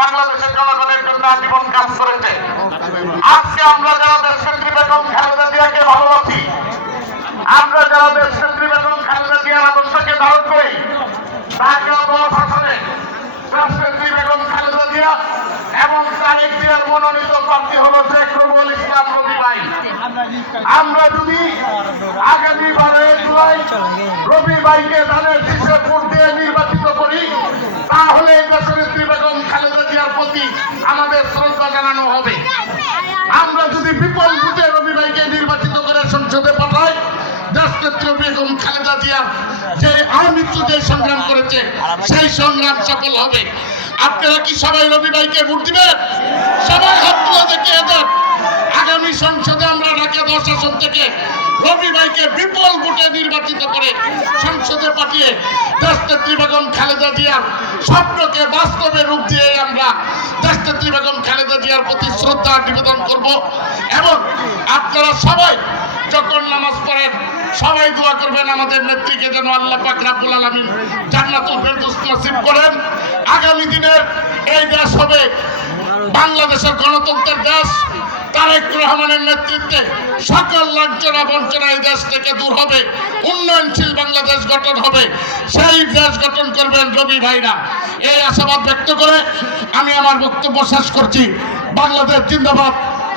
বাংলাদেশের জনগণের জন্য আজীবন কাজ করেছে। আজকে আমরা যারা দেশনেত্রী বেগম খালেদা জিয়াকে ভালোবাসি, আমরা যারা দেশনেত্রী বেগম খালেদা জিয়ার আদর্শকে ধারণ করি, তাকে অবসানে দেশনেত্রী বেগম খালেদা জিয়া এবং তারেক জিয়ার মনোনীত প্রার্থী হল শেখ রুহুল ইসলাম রবি ভাই। আমরা যদি আগামীবারে রবি ভাইকে ধানের শীর্ষে ভোট দিয়ে নির্বাচিত করি, তাহলে দেশনেত্রী বেগম খালেদা জিয়ার প্রতি আমাদের শ্রদ্ধা জানানো হবে। আমরা যদি বিপুল ভোটে রবি ভাইকে নির্বাচিত করে সংসদে পাঠাই, দেশনেত্রী বেগম খালেদা জিয়া যে আমৃত্যু যে সংগ্রাম করেছে সেই সংগ্রাম সফল হবে। আপনারা কি সবাই রবি ভাইকে ভোট দিবেন? সবাই হাত তুলে দেখিয়ে দেন। আগামী সংসদে আমরা ঢাকা 10 আসন থেকে রবি ভাইকে বিপুল ভোটে নির্বাচিত করে সংসদে পাঠিয়ে দেশনেত্রী বেগম খালেদা জিয়ার স্বপ্নকে বাস্তবে রূপ দিয়ে আমরা দেশনেত্রী বেগম খালেদা জিয়ার প্রতি শ্রদ্ধা নিবেদন করব। এবং আপনারা সবাই যখন নামাজ পড়েন সবাই দোয়া করবেন আমাদের নেত্রীকে যেন আল্লাহ পাক রব্বুল আলামিন জান্নাতুল ফেরদৌস নসিব করেন। আগামী দিনের এই দেশ হবে বাংলাদেশের গণতন্ত্রের দেশ। তারেক রহমানের নেতৃত্বে সকল লাঞ্ছনা বঞ্চনা এই দেশ থেকে দূর হবে, উন্নয়নশীল বাংলাদেশ গঠন হবে। সেই দেশ গঠন করবেন রবি ভাইরা। এই আশাবাদ ব্যক্ত করে আমি আমার বক্তব্য শেষ করছি। বাংলাদেশ জিন্দাবাদ।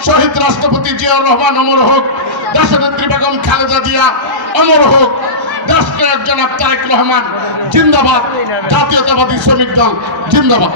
শহীদ রাষ্ট্রপতি জিয়াউর রহমান অমর হোক। দেশনেত্রী বেগম খালেদা জিয়া অমর হোক। দেশনায়ক জনাব তারেক রহমান জিন্দাবাদ। জাতীয়তাবাদী শ্রমিক দল জিন্দাবাদ।